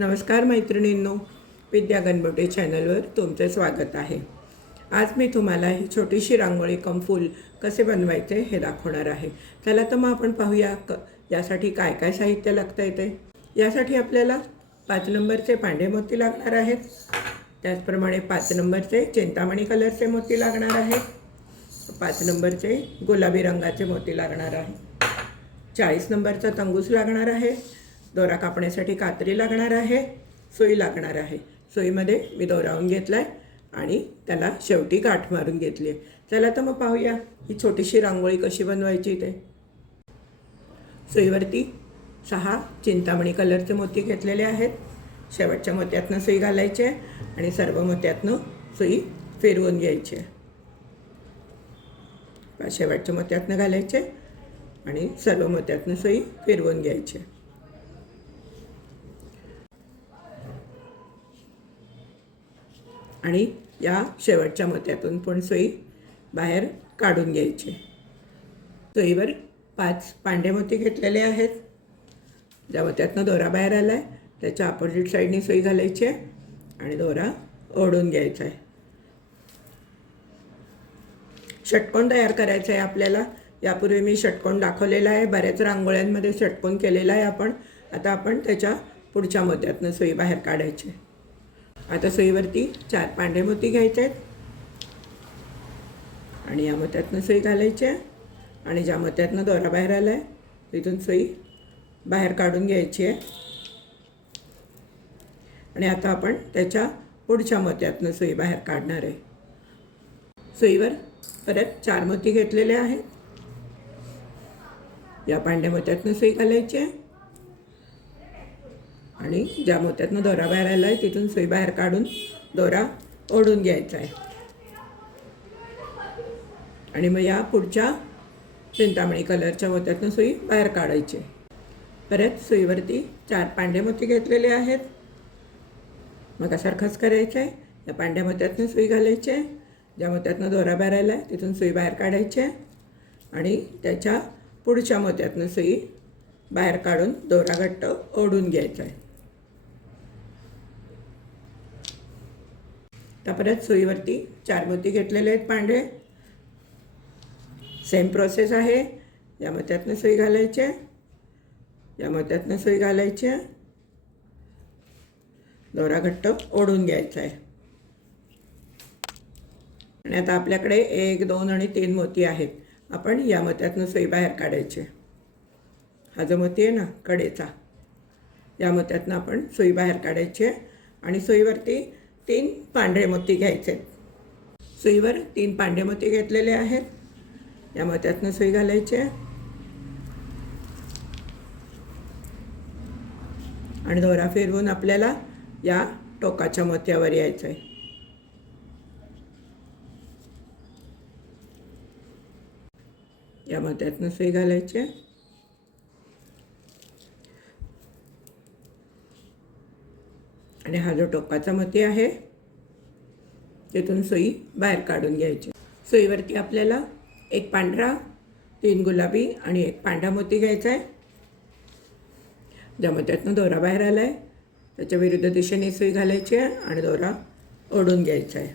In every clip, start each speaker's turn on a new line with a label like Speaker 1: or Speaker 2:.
Speaker 1: नमस्कार मैत्रिणींनो विद्या गणबोटे चॅनलवर तुमचे स्वागत आहे. आज मी तुम्हाला ही छोटीशी रांगोळी कम फूल कसे बनवायचे हे दाखवणार आहे. चला तर मग आपण पाहूया क यासाठी काय काय साहित्य लागतं येते यासाठी आपल्याला पाच नंबरचे पांढे मोती लागणार आहेत. त्याचप्रमाणे पाच नंबरचे चिंतामणी कलरचे मोती लागणार आहेत. पाच नंबरचे गुलाबी रंगाचे मोती लागणार आहे. चाळीस नंबरचा तंगूस लागणार आहे. दोरा कापण्यासाठी कात्री लागणार आहे सुई लागणार आहे. सुईमध्ये मी दोरावून घेतला आहे आणि त्याला शेवटी गाठ मारून घेतली आहे. चला तर मग पाहूया ही छोटीशी रांगोळी कशी बनवायची ते सुईवरती सहा चिंतामणी कलरचे मोती घेतलेले आहेत. शेवटच्या मोत्यातनं सुई घालायची आहे आणि सर्व मोत्यातनं सुई फिरवून घ्यायची आहे. शेवटच्या मोत्यातनं घालायचे आणि सर्व मोत्यातनं सुई फिरवून घ्यायची आणि या शेवटच्या मोत्यातून पण सुई बाहेर काढून घ्यायची. सुईवर पाच पांढरे मोती घेतलेले आहेत. ज्या मोत्यातनं दोरा बाहेर आला आहे त्याच्या अपोजिट साईडने सुई घालायची आहे आणि दोरा ओढून घ्यायचा आहे. षटकोण तयार करायचं आहे आपल्याला. यापूर्वी मी षटकोण दाखवलेला आहे. बऱ्याच रांगोळ्यांमध्ये षटकोण केलेला आहे आपण. आता आपण त्याच्या पुढच्या मोत्यातनं सुई बाहेर काढायची आता सुईवरती चार पांढरे मोती घ्यायचे आहेत. आणि या मोत्यातनं सुई घालायची आहे. आणि ज्या मोत्यातनं दोरा बाहेर आला आहे तिथून सुई बाहेर काढून घ्यायची आहे. आणि आता आपण त्याच्या पुढच्या मोत्यातनं सुई बाहेर काढणार आहे. सुईवर परत चार मोती घेतलेले आहेत. या पांढऱ्या मोत्यातनं सुई घालायची आहे. आणि ज्या मोत्यातनं दोरा बाहेर आला आहे तिथून सुई बाहेर काढून दोरा ओढून घ्यायचा आहे आणि मग या पुढच्या चिंतामणी कलरच्या मोत्यातनं सुई बाहेर काढायची. आहे. परत सुईवरती चार पांढरे मोती घेतलेले आहेत. मग सारखंच करायचं आहे या पांढऱ्या मोत्यातनं सुई घालायची. आहे ज्या मोत्यातनं दोरा बाहेर आला आहे तिथून सुई बाहेर काढायची. आहे आणि त्याच्या पुढच्या मोत्यातनं सुई बाहेर काढून दोरा घट्ट ओढून घ्यायचा आहे आता परत सुईवरती चार मोती घेतलेले आहेत पांढरे. सेम प्रोसेस आहे. या मोत्यातनं सुई घालायचे. आहे या मोत्यातनं सुई घालायचे. आहे दोरा घट्ट ओढून घ्यायचा आहे. आणि आता आपल्याकडे एक दोन आणि तीन मोती आहेत. आपण या मोत्यातनं सुई बाहेर काढायचे. हा जो मोती आहे ना कडेचा. या मोत्यातनं आपण सुई बाहेर काढायची आहे आणि सुईवरती तीन पांढरे मोती घ्यायचे. आहेत सुईवर तीन पांढरे मोती घेतलेले आहेत. या मोत्यातनं सुई घालायची आहे. आणि दोरा फिरवून आपल्याला या टोकाच्या मोत्यावर यायचं आहे. या मोत्यातनं सुई घालायची आहे. आणि हा जो टोकाचा मोती आहे तिथून सुई बाहेर काढून घ्यायची. सुईवरती आपल्याला एक पांढरा तीन गुलाबी आणि एक पांढरा मोती घ्यायचा आहे. ज्या मोत्यातनं दोरा बाहेर आला आहे त्याच्या विरुद्ध दिशेने सुई घालायची आहे आणि दोरा ओढून घ्यायचा आहे.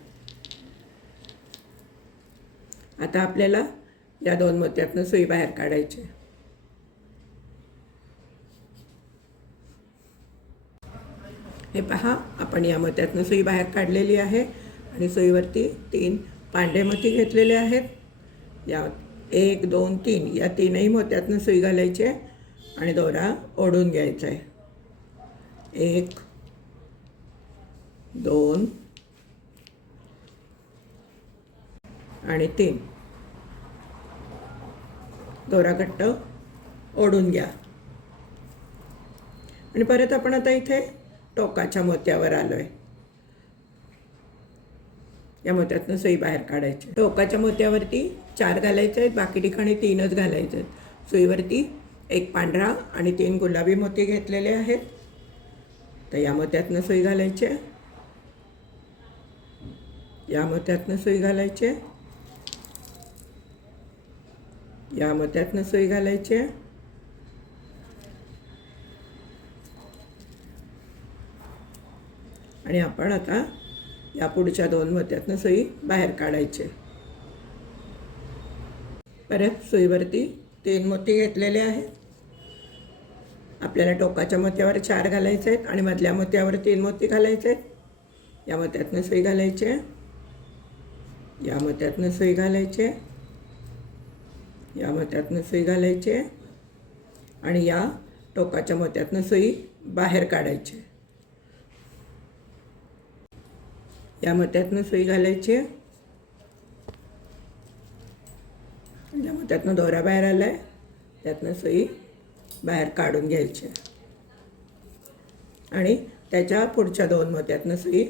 Speaker 1: आता आपल्याला या दोन मोत्यातनं सुई बाहेर काढायची आहे. हे पहा आपण या मोत्यातनं सुई बाहेर काढलेली आहे आणि सुईवरती तीन पांढरे मोती घेतलेले आहेत. या एक दोन तीन या तीनही मोत्यातनं सुई घालायची आहे आणि दोरा ओढून घ्यायचा आहे. एक दोन आणि तीन. दोरा घट्ट ओढून घ्या. आणि परत आपण आता इथे टोकाच्या मोत्यावर आलो आहे या मोत्यातनं सुई बाहेर काढायची. टोकाच्या मोत्यावरती चार घालायचे आहेत बाकी ठिकाणी तीनच घालायचे आहेत. सुईवरती एक पांढरा आणि तीन गुलाबी मोती घेतलेले आहेत. तर या मोत्यातनं सुई घालायची. या मोत्यातनं सुई घालायची. या मोत्यातनं सुई घालायची. आणि आपण आता या पुढच्या दोन मोत्यातनं सुई बाहेर काढायचे. परत सुईवरती तीन मोती घेतलेले आहेत. आपल्याला टोकाच्या मोत्यावर चार घालायचे आहेत आणि मधल्या मोत्यावर तीन मोती घालायचे आहेत. या मोत्यातनं सुई घालायचे. या मोत्यातनं सुई घालायचे. या मोत्यातनं सुई घालायचे. आणि या टोकाच्या मोत्यातनं सुई बाहेर काढायची. या त्यातनं सुई घालायची. आहे त्यामुळे त्यातनं दोरा बाहेर आला आहे त्यातनं सुई बाहेर काढून घ्यायची. आणि त्याच्या पुढच्या दोन मोत्यातनं सुई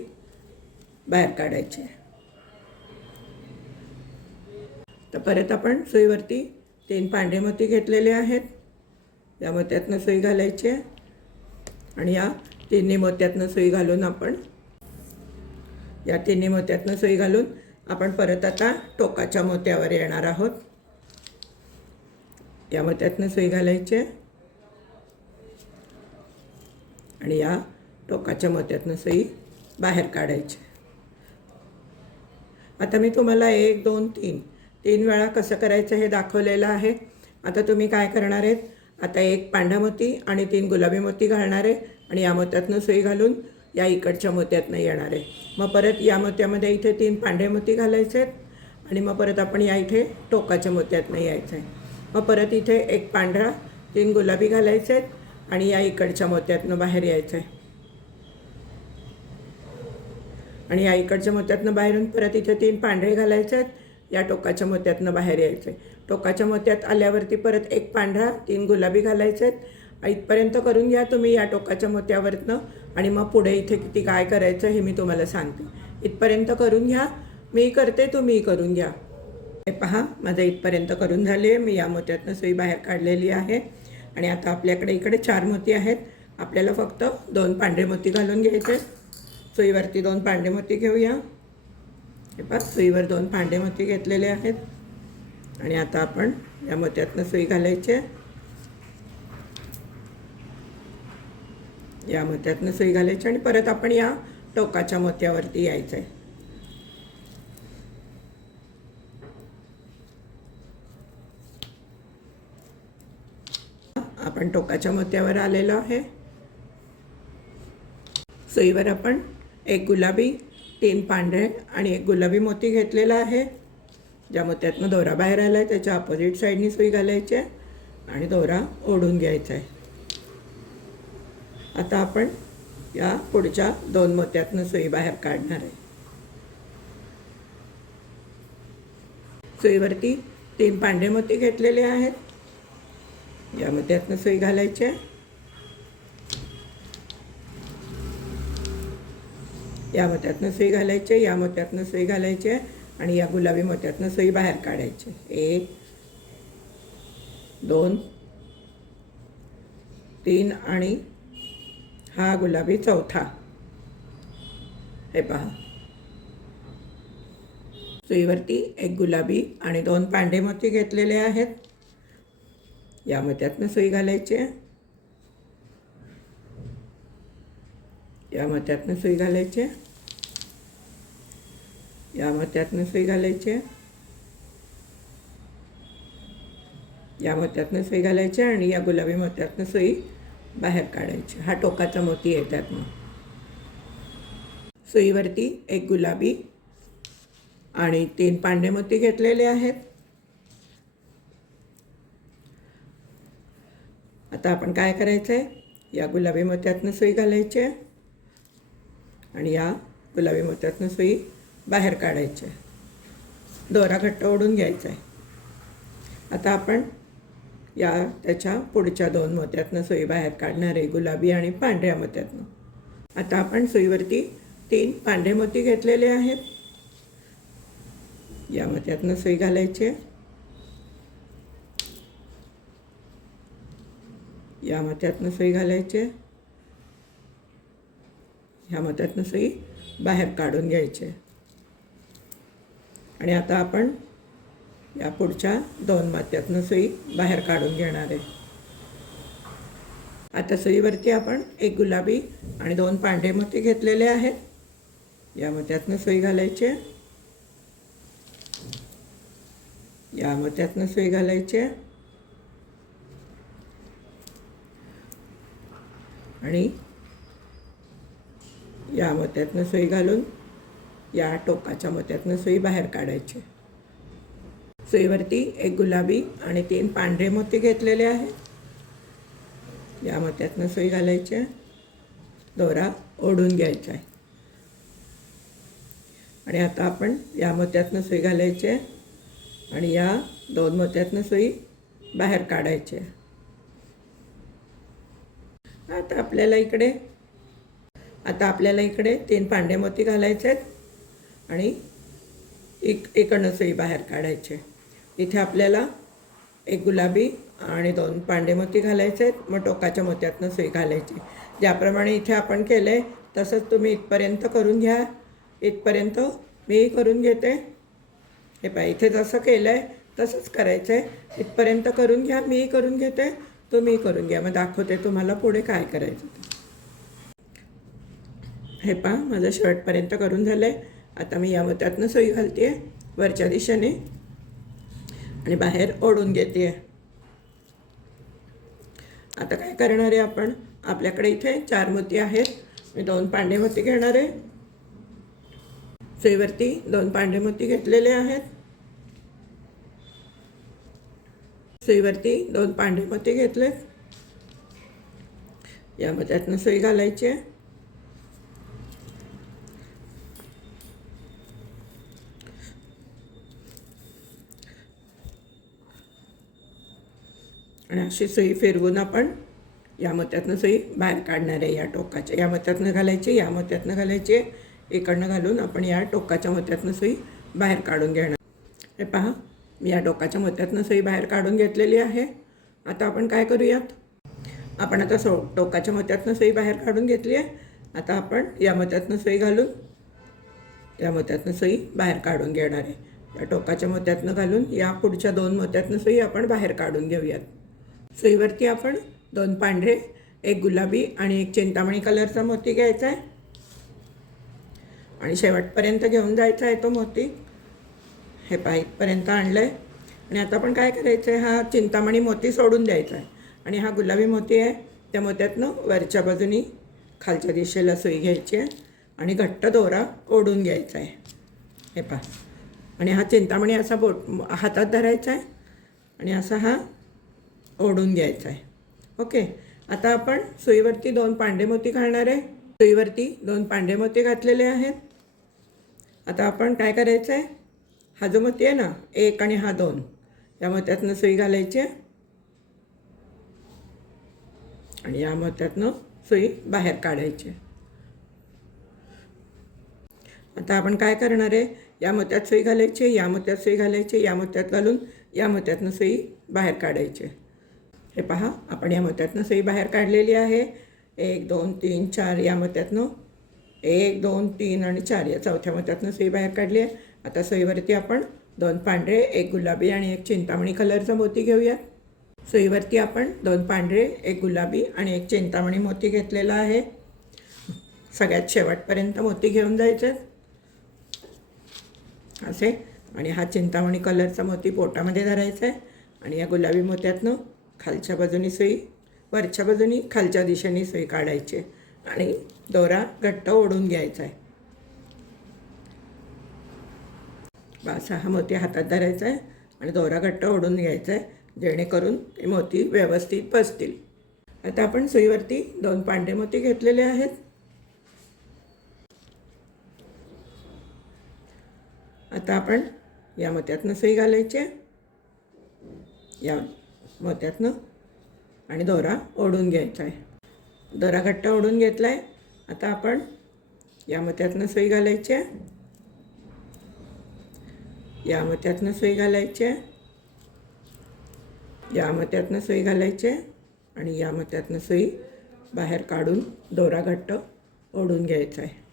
Speaker 1: बाहेर काढायची. तर परत आपण सुईवरती तीन पांढरे मोती घेतलेले आहेत. या मोत्यातनं सुई घालायची. आहे आणि या तिन्ही मोत्यातनं सुई घालून आपण या तिन्ही मोत्यातनं सुई घालून आपण परत आता टोकाच्या मोत्यावर येणार आहोत. या मोत्यातनं सुई घालायची आहे. आणि या टोकाच्या मोत्यातनं सुई बाहेर काढायची आता मी तुम्हाला एक दोन तीन तीन वेळा कसं करायचं हे दाखवलेलं आहे. आता तुम्ही काय करणार आहेत? आता एक पांढरा मोती आणि तीन गुलाबी मोती घालणार आहे. आणि या मोत्यातनं सुई घालून या इकडच्या मोत्यातनं येणार आहे. मग परत या मोत्यामध्ये इथे तीन पांढरे मोती घालायचे आहेत आणि मग परत आपण या इथे टोकाच्या मोत्यातनं यायचं आहे मग परत इथे एक पांढरा तीन गुलाबी घालायचे आहेत आणि या इकडच्या मोत्यातनं बाहेर यायचं आहे आणि या इकडच्या मोत्यातनं बाहेरून परत इथे तीन पांढरे घालायचे आहेत या टोकाच्या मोत्यातनं बाहेर यायचं आहे टोकाच्या मोत्यात आल्यावरती परत एक पांढरा तीन गुलाबी घालायचे आहेत. इथपर्यंत करून घ्या तुम्ही या टोकाच्या मोत्यावरनं आणि मग पुढे इथे किती काय करायचं हे मी तुम्हाला सांगते. इथपर्यंत करून घ्या. मी करते तुम्ही करून घ्या. हे पहा माझं इथपर्यंत करून झाले. मी या मोत्यातनं सुई बाहेर काढलेली आहे. आणि आता आपल्याकडे इकडे चार मोती आहेत. आपल्याला फक्त दोन पांढरे मोती घालून घ्यायचे सुईवरती दोन पांढरे मोती घेऊया. हे पहा सुईवर दोन पांढरे मोती घेतलेले आहेत. आणि आता आपण या मोत्यातनं सुई घालायचे या मोत्यातनं सुई घालायची आणि परत आपण या टोकाच्या मोत्यावरती यायचं आहे आपण टोकाच्या मोत्यावर आलेलो आहे. सुईवर आपण एक गुलाबी तीन पांढरे आणि एक गुलाबी मोती घेतलेला आहे. ज्या मोत्यातनं दोरा बाहेर आला आहे त्याच्या अपोजिट साईडनी सुई घालायची आहे आणि दोरा ओढून घ्यायचा आहे. आता आपण या पुढच्या दोन मोत्यातनं सुई बाहेर काढणार आहे. सुईवरती तीन पांढरे मोती घेतलेले आहेत. या मोत्यातनं सुई घालायची आहे या मोत्यातनं सुई घालायची या मोत्यातनं सुई घालायची आणि या गुलाबी मोत्यातनं सुई बाहेर काढायची एक दोन तीन आणि हा गुलाबी चौथा. हे पहा. सुईवरती एक गुलाबी आणि दोन पांढरे मोती घेतलेले आहेत. या मोत्यातनं सुई घालायची या मोत्यातनं सुई घालायची या मोत्यातनं सुई घालायची या मोत्यातनं सुई घालायची आणि या गुलाबी मोत्यातनं सुई बाहेर काढायची. हा टोकाचा मोती येतात मग. सुईवरती एक गुलाबी आणि तीन पांढरे मोती घेतलेले आहेत. आता आपण काय करायचं आहे या गुलाबी मोत्यातनं सुई घालायची आहे आणि या गुलाबी मोत्यातनं सुई बाहेर काढायची आहे. दोरा घट्ट ओढून घ्यायचा आहे. आता आपण या त्याच्या पुढच्या दोन मोत्यातनं सोयी बाहेर काढणार आहे गुलाबी आणि पांढऱ्या मोत्यातनं. आता आपण सुईवरती तीन पांढरे मोती घेतलेले आहेत. या मोत्यातनं सुई घालायची. आहे या मोत्यातनं सुई घालायची. आहे ह्या मोत्यातनं सुई बाहेर काढून घ्यायचे. आहे आणि आता आपण या पुढच्या दोन मात्यातनं सुई बाहेर काढून घेणार आहे. आता सुईवरती आपण एक गुलाबी आणि दोन पांढरे मोती घेतलेले आहेत. या मोत्यातनं सुई घालायची. या मोत्यातनं सुई घालायची. आहे. आणि या मोत्यातनं सुई घालून या टोकाच्या मोत्यातनं सुई बाहेर काढायची. सुईवरती एक गुलाबी आणि तीन पांढरे मोती घेतलेले आहेत. या मोत्यातनं सुई घालायची आहे. दोरा ओढून घ्यायचा आहे. आणि आता आपण या मोत्यातनं सुई घालायची आहे आणि या दोन मोत्यातनं सुई बाहेर काढायची आहे. आता आपल्याला इकडे आता आपल्याला इकडे तीन पांढरे मोती घालायचे आहेत आणि एक इकडनं सुई बाहेर काढायचे इथे आपल्याला एक गुलाबी आणि दोन पांढरे मोती घालायचे आहेत. मग टोकाच्या मोत्यातनं सुई घालायची. ज्याप्रमाणे इथे आपण केलं आहे तसंच तुम्ही इथपर्यंत करून घ्या. इथपर्यंत मीही करून घेते. हे पहा इथे जसं केलं आहे तसंच करायचं आहे इथपर्यंत करून घ्या मीही करून घेते तुम्ही करून घ्या. मग दाखवते तुम्हाला पुढे काय करायचं हे पहा माझं शर्टपर्यंत करून झालं आहे आता मी या मोत्यातनं सुई घालते आहे वरच्या दिशेने आणि बाहेर ओढून घेते आता काय करणार आहे आपण? आपल्याकडे इथे चार मोती आहेत. मी दोन पांढरे मोती घेणार आहे. सुईवरती दोन पांढरे मोती घेतलेले आहेत. सुईवरती दोन पांढरे मोती घेतले या मत्यातनं सुई घालायची आहे. अशी सुई फिरवून आपण या मत्यातनं सुई बाहेर काढणार आहे या टोकाच्या. या मत्यातनं घालायची या मत्यातनं घालायची इकडनं घालून आपण या टोकाच्या मत्यातनं सुई बाहेर काढून घेणार. हे पहा मी या टोकाच्या मत्यातनं सुई बाहेर काढून घेतलेली आहे. आता आपण काय करूयात? आपण आता सो टोकाच्या मत्यातनं सुई बाहेर काढून घेतली आहे. आता आपण या मत्यातनं सुई घालून या मत्यातनं सुई बाहेर काढून घेणार आहे. या टोकाच्या मोत्यातनं घालून या पुढच्या दोन मोत्यातनं सुई आपण बाहेर काढून घेऊयात. सुईवरती आपण दोन पांढरे एक गुलाबी आणि एक चिंतामणी कलरचा मोती घ्यायचा आहे. आणि शेवटपर्यंत घेऊन जायचा आहे तो मोती. हे पहा आणलं आहे आणि आता आपण काय करायचं आहे? हा चिंतामणी मोती सोडून द्यायचा आहे. आणि हा गुलाबी मोती आहे. त्या मोत्यातनं वरच्या बाजूनी खालच्या दिशेला सुई घ्यायची आहे. आणि घट्ट दोरा ओढून घ्यायचा आहे. हे पहा. आणि हा चिंतामणी असा बोट हातात धरायचा आहे. आणि असा हा ओढून घ्यायचा आहे. ओके? आता आपण सुईवरती दोन पांढरे मोती घालणार आहे. सुईवरती दोन पांढरे मोती घातलेले आहेत. आता आपण काय करायचं आहे? हा जो मोती आहे ना एक आणि हा दोन या मोत्यातनं सुई घालायची आहे. आणि या मोत्यातनं सुई बाहेर काढायची आहे. आता आपण काय करणार आहे? या मोत्यात सुई घालायची या मोत्यात सुई घालायची या मोत्यात घालून या मोत्यातनं सुई बाहेर काढायची हे पहा आपण या मत्यातनं सई बाहेर काढलेली आहे. एक दोन तीन चार या मत्यातनं. एक दोन तीन आणि चार या चौथ्या मत्यातनं सुई बाहेर काढली आहे. आता सईवरती आपण दोन पांढरे एक गुलाबी आणि एक चिंतामणी कलरचा मोती घेऊया. सुईवरती आपण दोन पांढरे एक गुलाबी आणि एक चिंतामणी मोती घेतलेला आहे. सगळ्यात शेवटपर्यंत मोती घेऊन जायचे. असे. आणि हा चिंतामणी कलरचा मोती पोटामध्ये धरायचा आहे. आणि या गुलाबी मोत्यातनं खालच्या बाजूनी सुई वरच्या बाजूनी खालच्या दिशेने सुई काढायची आणि दोरा घट्ट ओढून घ्यायचा आहे. बस हा मोती हातात धरायचा आहे आणि दोरा घट्ट ओढून घ्यायचा आहे जेणेकरून ते मोती व्यवस्थित बसतील. आता आपण सुईवरती दोन पांढरे मोती घेतलेले आहेत. आता आपण या मोत्यातनं सुई घालायची आहे. या मोत्यातनं. आणि दोरा ओढून घ्यायचा आहे दोरा घट्ट ओढून घेतला आहे आता आपण या मोत्यातनं सुई घालायची आहे. या मोत्यातनं सुई घालायची आहे. या मोत्यातनं सुई घालायची आहे. आणि या मोत्यातनं सुई बाहेर काढून दोरा घट्ट ओढून घ्यायचा आहे.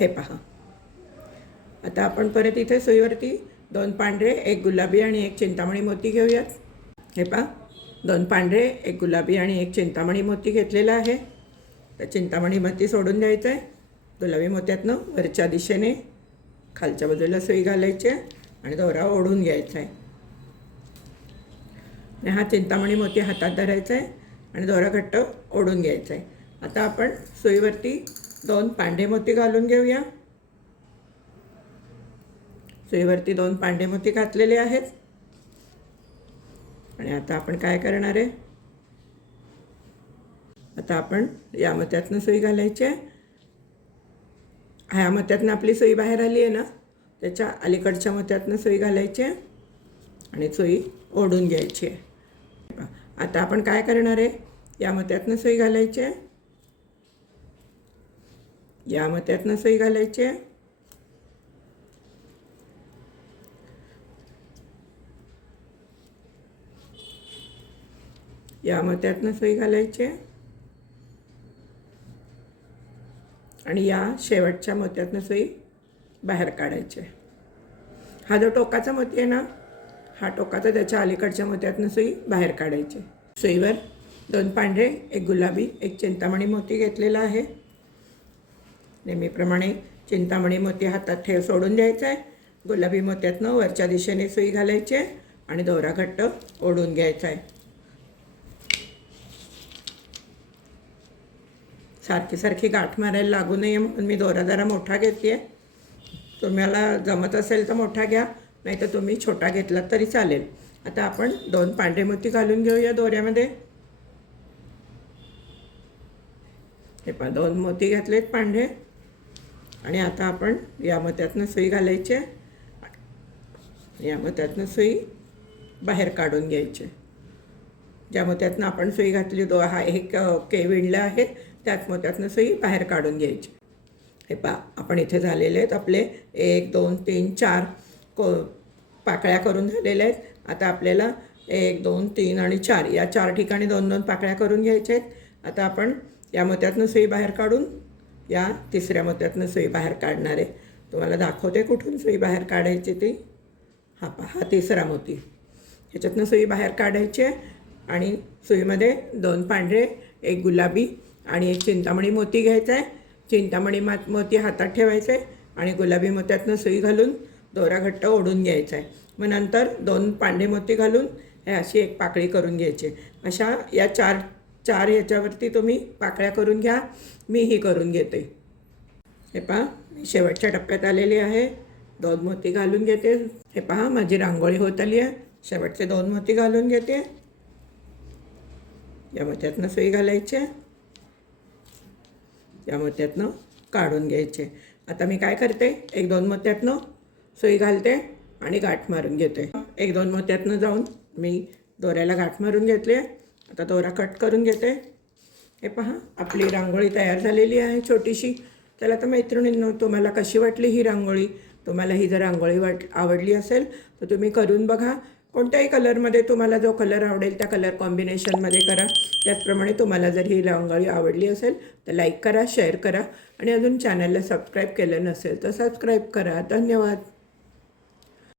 Speaker 1: हे पहा. आता आपण परत इथे सुईवरती दोन पांढरे एक गुलाबी आणि एक चिंतामणी मोती घेऊयात. हे पहा. दोन पांढरे एक गुलाबी आणि एक चिंतामणी मोती घेतलेला आहे. तर चिंतामणी मोती सोडून द्यायचं आहे गुलाबी मोत्यातनं वरच्या दिशेने खालच्या बाजूला सुई घालायची आहे आणि दोरा ओढून घ्यायचा आहे. आणि हा चिंतामणी मोती हातात धरायचा आहे आणि दोरा घट्ट ओढून घ्यायचा आहे. आता आपण सुईवरती दोन पांढरे मोती घालून घेऊया. सुईवरती दोन पांढरे मोती घातलेले आहेत. आणि आता आपण काय करणार आहे? आता आपण या मत्यातनं सुई घालायची आहे. ह्या मत्यातनं आपली सुई बाहेर आली आहे ना? त्याच्या अलीकडच्या मत्यातनं सुई घालायची आहे. आणि सुई ओढून घ्यायची आहे. आता आपण काय करणार आहे? या मत्यातनं सुई घालायची आहे. या मत्यातनं सई घालायची. आहे या मत्यातनं सई घालायची. आहे आणि या शेवटच्या मोत्यातनं सई बाहेर काढायचे. हा जो टोकाचा मोती आहे ना हा टोकाचा त्याच्या अलीकडच्या मोत्यातनं सुई बाहेर काढायचे. सईवर दोन पांढरे एक गुलाबी एक चिंतामणी मोती घेतलेला आहे. नेहमीप्रमाणे चिंतामणी मोती हातात ठेव सोडून द्यायचा आहे गुलाबी मोत्यातनं वरच्या दिशेने सुई घालायची आहे आणि दोरा घट्ट ओढून घ्यायचा आहे. सारखी सारखी गाठ मारायला लागू नये म्हणून मी दोरा जरा मोठा घेते आहे. तुम्हाला जमत असेल तर मोठा घ्या नाही तर तुम्ही छोटा घेतलात तरी चालेल. आता आपण दोन पांढरे मोती घालून घेऊया दोऱ्यामध्ये. हे पण दोन मोती घातलेत पांढरे. आणि आता आपण या मत्यातनं सुई घालायची. आहे या मत्यातनं सुई बाहेर काढून घ्यायची. ज्या मत्यातनं आपण सुई घातली दो हा एक के विणलं आहे त्याच मत्यातनं सुई बाहेर काढून घ्यायची. हे पा आपण इथे झालेले आहेत आपले. एक दोन तीन चार को पाकळ्या करून झालेल्या आहेत. आता आपल्याला एक दोन तीन आणि चार या चार ठिकाणी दोन दोन पाकळ्या करून घ्यायच्या आहेत. आता आपण या मत्यातनं सुई बाहेर काढून या तिसऱ्या मोत्यातनं सुई बाहेर काढणार. आहे तुम्हाला दाखवते कुठून सुई बाहेर काढायची ती? हा पहा हा तिसरा मोती. ह्याच्यातनं सुई बाहेर काढायची आहे आणि सुईमध्ये दोन पांढरे एक गुलाबी आणि एक चिंतामणी मोती घ्यायचा आहे. चिंतामणी मात मोती हातात ठेवायचे आहे आणि गुलाबी मोत्यातनं सुई घालून दोरा घट्ट ओढून घ्यायचा आहे. मग नंतर दोन पांढरे मोती घालून हे अशी एक पाकळी करून घ्यायची अशा या चार चार ह्याच्यावरती तुम्ही पाकळ्या करून घ्या. मी ही करून घेते. हे पहा मी शेवटच्या टप्प्यात आलेली आहे. दोन मोती घालून घेते. हे पहा माझी रांगोळी होत आली आहे. शेवटचे दोन मोती घालून घेते. या मोत्यातनं सुई घालायची. आहे या मोत्यातनं काढून घ्यायचे. आता मी काय करते? एक दोन मोत्यातनं सुई घालते आणि गाठ मारून घेते. एक दोन मोत्यातनं जाऊन मी दोऱ्याला गाठ मारून घेतली आहे. आता दोरा कट करून घेते. हे पहा आपली रांगोळी तयार झालेली आहे छोटीशी. त्याला तर मैत्रिणींनो तुम्हाला कशी वाटली ही रांगोळी? तुम्हाला ही जर रांगोळी वाट आवडली असेल तर तुम्ही करून बघा. कोणत्याही कलरमध्ये तुम्हाला जो कलर आवडेल त्या कलर कॉम्बिनेशनमध्ये करा. त्याचप्रमाणे तुम्हाला जर ही रांगोळी आवडली असेल तर लाईक करा शेअर करा. आणि अजून चॅनलला सबस्क्राईब केलं नसेल तर सबस्क्राईब करा. धन्यवाद.